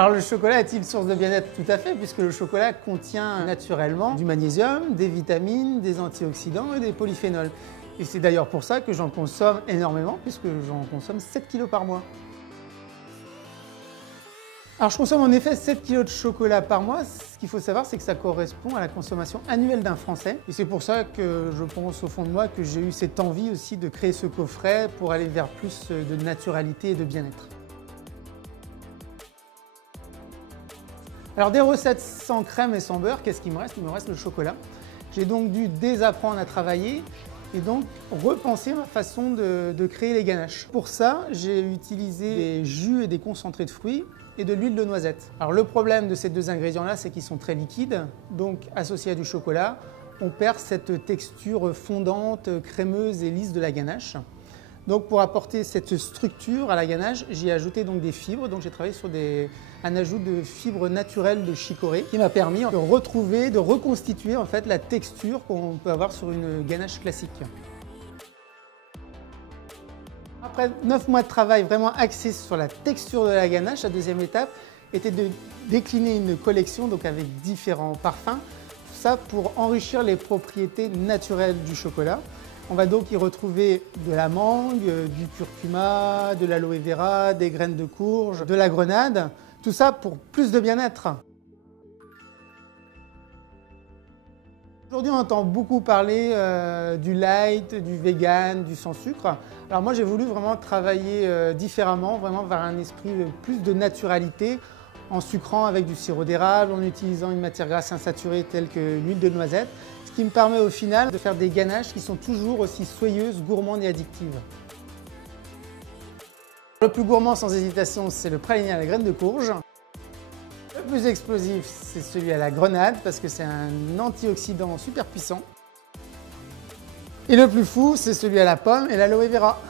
Alors le chocolat est-il source de bien-être? Tout à fait, puisque le chocolat contient naturellement du magnésium, des vitamines, des antioxydants et des polyphénols. Et c'est d'ailleurs pour ça que j'en consomme énormément, puisque j'en consomme 7 kg par mois. Alors je consomme en effet 7 kg de chocolat par mois. Ce qu'il faut savoir, c'est que ça correspond à la consommation annuelle d'un Français. Et c'est pour ça que je pense au fond de moi que j'ai eu cette envie aussi de créer ce coffret pour aller vers plus de naturalité et de bien-être. Alors des recettes sans crème et sans beurre, qu'est-ce qu'il me reste? Il me reste le chocolat. J'ai donc dû désapprendre à travailler et donc repenser ma façon de créer les ganaches. Pour ça, j'ai utilisé des jus et des concentrés de fruits et de l'huile de noisette. Alors le problème de ces deux ingrédients-là, c'est qu'ils sont très liquides, donc associés à du chocolat, on perd cette texture fondante, crémeuse et lisse de la ganache. Donc pour apporter cette structure à la ganache, j'ai ajouté donc des fibres. Donc j'ai travaillé sur un ajout de fibres naturelles de chicorée qui m'a permis de retrouver, de reconstituer en fait la texture qu'on peut avoir sur une ganache classique. Après 9 mois de travail vraiment axé sur la texture de la ganache, la deuxième étape était de décliner une collection donc avec différents parfums. Tout ça pour enrichir les propriétés naturelles du chocolat. On va donc y retrouver de la mangue, du curcuma, de l'aloe vera, des graines de courge, de la grenade. Tout ça pour plus de bien-être. Aujourd'hui, on entend beaucoup parler du light, du vegan, du sans sucre. Alors moi, j'ai voulu vraiment travailler différemment, vraiment vers un esprit plus de naturalité, en sucrant avec du sirop d'érable, en utilisant une matière grasse insaturée telle que l'huile de noisette, ce qui me permet au final de faire des ganaches qui sont toujours aussi soyeuses, gourmandes et addictives. Le plus gourmand sans hésitation, c'est le praliné à la graine de courge. Le plus explosif, c'est celui à la grenade parce que c'est un antioxydant super puissant. Et le plus fou, c'est celui à la pomme et l'aloe vera.